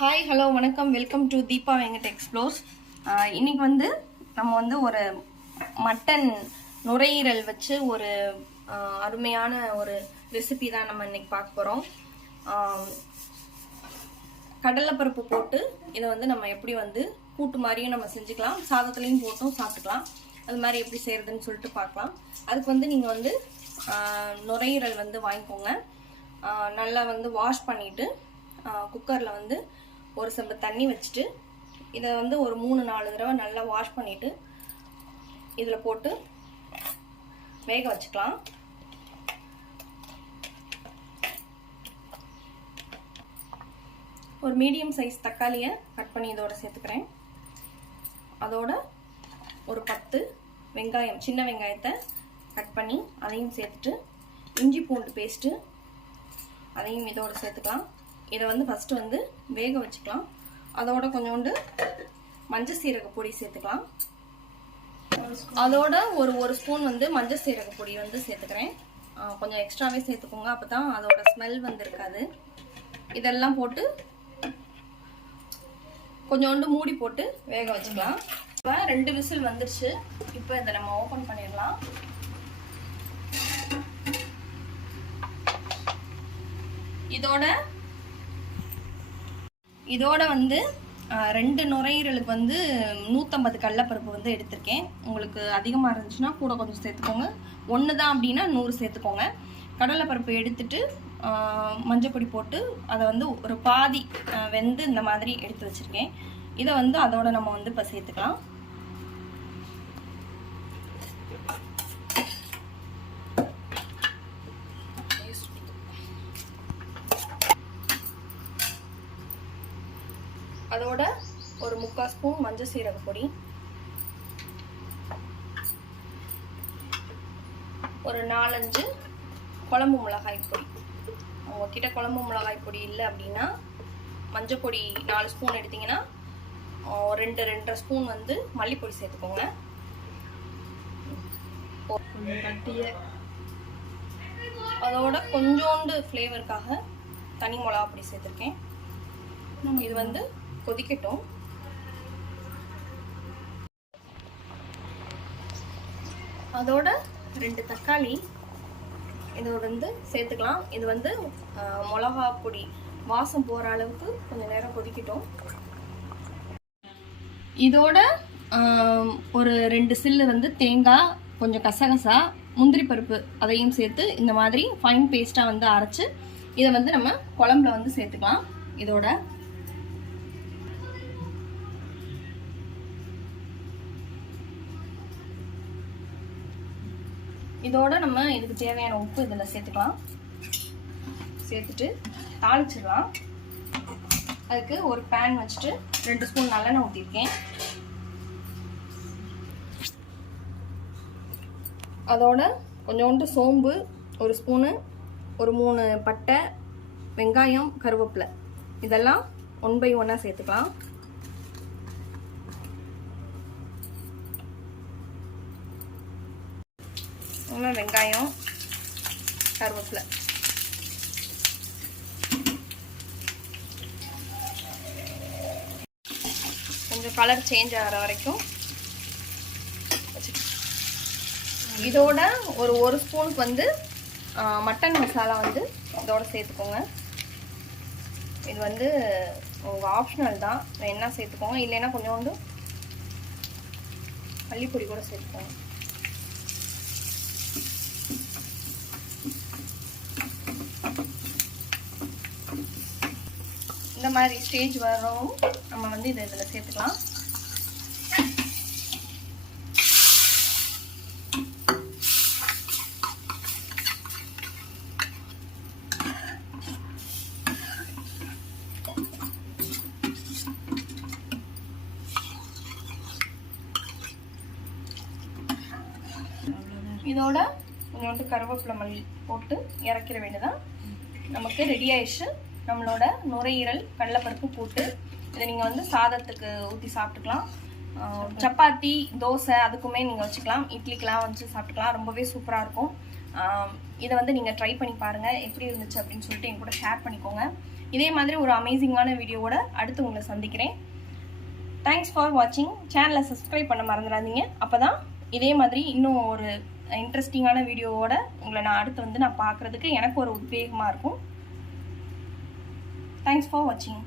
Hi hello வணக்கம், welcome to Deepa Venkat explores. இன்னைக்கு வந்து நம்ம வந்து ஒரு மட்டன் நுரையீரல் வச்சு ஒரு அருமையான ஒரு ரெசிபி தான் நம்ம இன்னைக்கு பார்க்க போகிறோம். கடலைப்பருப்பு போட்டு இதை வந்து நம்ம எப்படி வந்து கூட்டு மாதிரியும் நம்ம செஞ்சுக்கலாம், சாதத்துலேயும் போட்டும் சாப்பிட்டுக்கலாம். அது மாதிரி எப்படி செய்கிறதுன்னு சொல்லிட்டு பார்க்கலாம். அதுக்கு வந்து நீங்கள் வந்து நுரையீரல் வந்து வாங்கிக்கோங்க. நல்லா வந்து வாஷ் பண்ணிவிட்டு குக்கரில் வந்து ஒரு செம்பு தண்ணி வச்சுட்டு இதை வந்து ஒரு 3-4 தடவை நல்லா வாஷ் பண்ணிவிட்டு இதில் போட்டு வேக வச்சுக்கலாம். ஒரு மீடியம் சைஸ் தக்காளியை கட் பண்ணி இதோட சேர்த்துக்கிறேன். அதோட ஒரு 10 வெங்காயம், சின்ன வெங்காயத்தை கட் பண்ணி அதையும் சேர்த்துட்டு இஞ்சி பூண்டு பேஸ்ட்டு அதையும் இதோட சேர்த்துக்கலாம். இதை வந்து ஃபஸ்ட்டு வந்து வேக வச்சுக்கலாம். அதோட கொஞ்சோண்டு மஞ்சள் சீரக பொடி சேர்த்துக்கலாம். அதோட ஒரு ஸ்பூன் வந்து மஞ்சள் சீரக பொடி வந்து சேர்த்துக்கிறேன். கொஞ்சம் எக்ஸ்ட்ராவே சேர்த்துக்கோங்க, அப்போ தான் அதோட ஸ்மெல் வந்து இருக்காது. இதெல்லாம் போட்டு கொஞ்சோண்டு மூடி போட்டு வேக வச்சுக்கலாம். இப்போ 2 விசில் வந்துருச்சு. இப்போ இதை நம்ம ஓப்பன் பண்ணிடலாம். இதோட வந்து 2 நுரையீரலுக்கு வந்து 150 கடலைப்பருப்பு வந்து எடுத்திருக்கேன். உங்களுக்கு அதிகமாக இருந்துச்சுன்னா கூட கொஞ்சம் சேர்த்துக்கோங்க. 1 தான் அப்படின்னா 100 சேர்த்துக்கோங்க. கடலைப்பருப்பு எடுத்துட்டு மஞ்சப்பொடி போட்டு அதை வந்து ஒரு பாதி வெந்து இந்த மாதிரி எடுத்து வச்சுருக்கேன். இதை வந்து அதோட நம்ம வந்து இப்போ சேர்த்துக்கலாம். அதோட ஒரு 3/4 ஸ்பூன் மஞ்சள் சீரக பொடி, ஒரு 4-5 குழம்பு மிளகாய் பொடி. உங்ககிட்ட குழம்பு மிளகாய் பொடி இல்லை அப்படின்னா மஞ்சள் பொடி 4 ஸ்பூன் எடுத்தீங்கன்னா 2-2.5 ஸ்பூன் வந்து மல்லிப்பொடி சேர்த்துக்கோங்க. அதோட கொஞ்சோண்டு ஃப்ளேவருக்காக தனி மிளகா பொடி சேர்த்துருக்கேன். இது வந்து கொதிக்கட்டும். அதோட 2 தக்காளி இதோட வந்து சேர்த்துக்கலாம். இது வந்து மிளகா பொடி வாசம் போகிற அளவுக்கு கொஞ்சம் நேரம் கொதிக்கட்டும். இதோட ஒரு 2 சில்லு வந்து தேங்காய், கொஞ்சம் கசகசா, முந்திரி பருப்பு அதையும் சேர்த்து இந்த மாதிரி ஃபைன் பேஸ்ட்டாக வந்து அரைச்சி இதை வந்து நம்ம குழம்புல வந்து சேர்த்துக்கலாம். இதோட நம்ம இதுக்கு தேவையான உப்பு இதில் சேர்த்துக்கலாம். சேர்த்துட்டு தாளிச்சிடலாம். அதுக்கு ஒரு பேன் வச்சுட்டு 2 ஸ்பூன் நல்லெண்ணெய் ஊற்றிருக்கேன். அதோட கொஞ்சோண்டு சோம்பு 1 ஸ்பூனு, ஒரு 3 பட்டை, வெங்காயம், கருவேப்பிலை இதெல்லாம் 1 by 1 சேர்த்துக்கலாம். வெங்காயம், கருவேப்பிலை கொஞ்சம் கலர் சேஞ்ச் ஆகிற வரைக்கும் இதோட ஒரு ஸ்பூனுக்கு வந்து மட்டன் மசாலா வந்து இதோட சேர்த்துக்கோங்க. இது வந்து உங்கள் ஆப்ஷனல் தான், என்ன சேர்த்துக்கோங்க. இல்லைன்னா கொஞ்சோண்டு மல்லிப்பொடி கூட சேர்த்துக்கோங்க. இந்த மாதிரி ஸ்டேஜ் வரும் நம்ம வந்து இதை இதில் சேர்த்துக்கலாம். இதோட கொஞ்சோண்டு கருவேப்பிலை மல்லி போட்டு இறக்கிற வேண்டியதான். நமக்கு ரெடி ஆயிடுச்சு நம்மளோட நுரையீரல் கடலைப்பருப்பு கூட்டு. இதை நீங்கள் வந்து சாதத்துக்கு ஊற்றி சாப்பிட்டுக்கலாம். சப்பாத்தி, தோசை அதுக்குமே நீங்கள் வச்சுக்கலாம். இட்லிக்கெலாம் வச்சு சாப்பிட்டுக்கலாம். ரொம்பவே சூப்பராக இருக்கும். இதை வந்து நீங்கள் ட்ரை பண்ணி பாருங்கள், எப்படி இருந்துச்சு அப்படின்னு சொல்லிட்டு என் கூட ஷேர் பண்ணிக்கோங்க. இதே மாதிரி ஒரு அமேசிங்கான வீடியோவோட அடுத்து உங்களை சந்திக்கிறேன். தேங்க்ஸ் ஃபார் வாட்சிங். சேனலை சப்ஸ்கிரைப் பண்ண மறந்துடாதீங்க. அப்போ தான் இதே மாதிரி இன்னும் ஒரு இன்ட்ரெஸ்டிங்கான வீடியோவோட உங்களை நான் அடுத்து வந்து நான் பார்க்குறதுக்கு எனக்கு ஒரு உத்வேகமாக இருக்கும். தேங்க்ஸ் ஃபார் வாட்சிங்.